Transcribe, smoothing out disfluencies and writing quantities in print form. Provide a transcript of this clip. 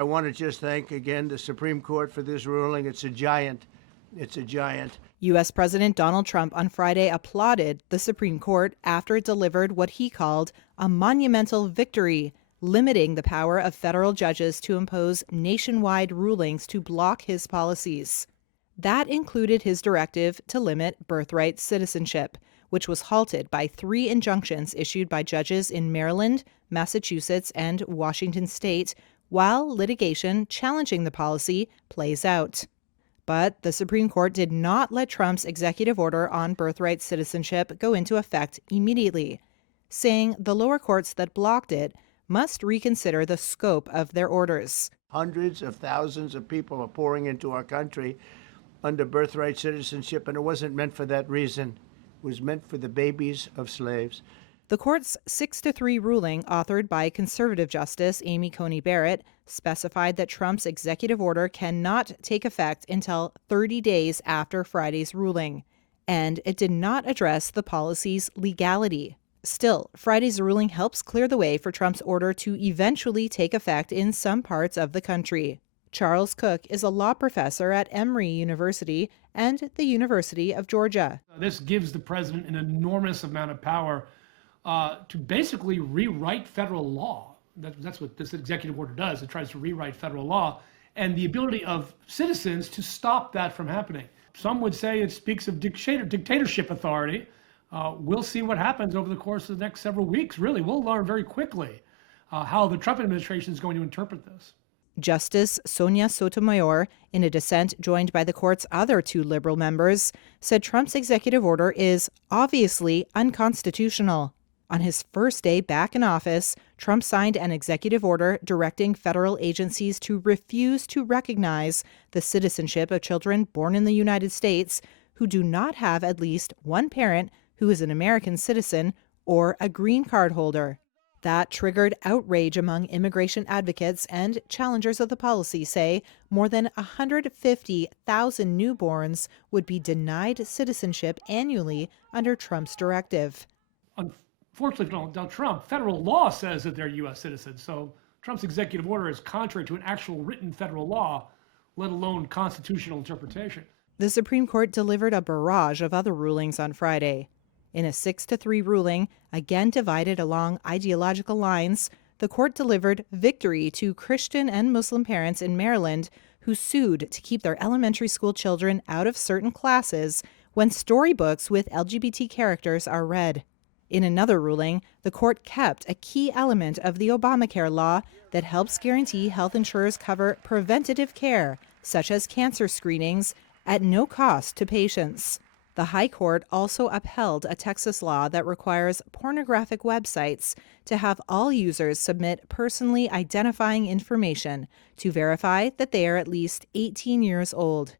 I want to just thank again the Supreme Court for this ruling. It's a giant. It's a giant. U.S. President Donald Trump on Friday applauded the Supreme Court after it delivered what he called a monumental victory, limiting the power of federal judges to impose nationwide rulings to block his policies. That included his directive to limit birthright citizenship, which was halted by 3 injunctions issued by judges in Maryland, Massachusetts, and Washington state, while litigation challenging the policy plays out. But the Supreme Court did not let Trump's executive order on birthright citizenship go into effect immediately, saying the lower courts that blocked it must reconsider the scope of their orders. Hundreds of thousands of people are pouring into our country under birthright citizenship, and it wasn't meant for that reason. It was meant for the babies of slaves. The court's 6-3 ruling, authored by conservative Justice Amy Coney Barrett, specified that Trump's executive order cannot take effect until 30 days after Friday's ruling, and it did not address the policy's legality. Still, Friday's ruling helps clear the way for Trump's order to eventually take effect in some parts of the country. Charles Cook is a law professor at Emory University and the University of Georgia. This gives the president an enormous amount of power to basically rewrite federal law. That's what this executive order does. It tries to rewrite federal law, and the ability of citizens to stop that from happening. Some would say it speaks of dictatorship authority. We'll see what happens over the course of the next several weeks. Really, we'll learn very quickly how the Trump administration is going to interpret this. Justice Sonia Sotomayor, in a dissent joined by the court's other 2 liberal members, said Trump's executive order is obviously unconstitutional. On his first day back in office, Trump signed an executive order directing federal agencies to refuse to recognize the citizenship of children born in the United States who do not have at least one parent who is an American citizen or a green card holder. That triggered outrage among immigration advocates, and challengers of the policy say more than 150,000 newborns would be denied citizenship annually under Trump's directive. Unfortunately for Donald Trump, federal law says that they're U.S. citizens, so Trump's executive order is contrary to an actual written federal law, let alone constitutional interpretation. The Supreme Court delivered a barrage of other rulings on Friday. In a 6-3 ruling, again divided along ideological lines, the court delivered victory to Christian and Muslim parents in Maryland who sued to keep their elementary school children out of certain classes when storybooks with LGBT characters are read. In another ruling, the court kept a key element of the Obamacare law that helps guarantee health insurers cover preventative care, such as cancer screenings, at no cost to patients. The High Court also upheld a Texas law that requires pornographic websites to have all users submit personally identifying information to verify that they are at least 18 years old.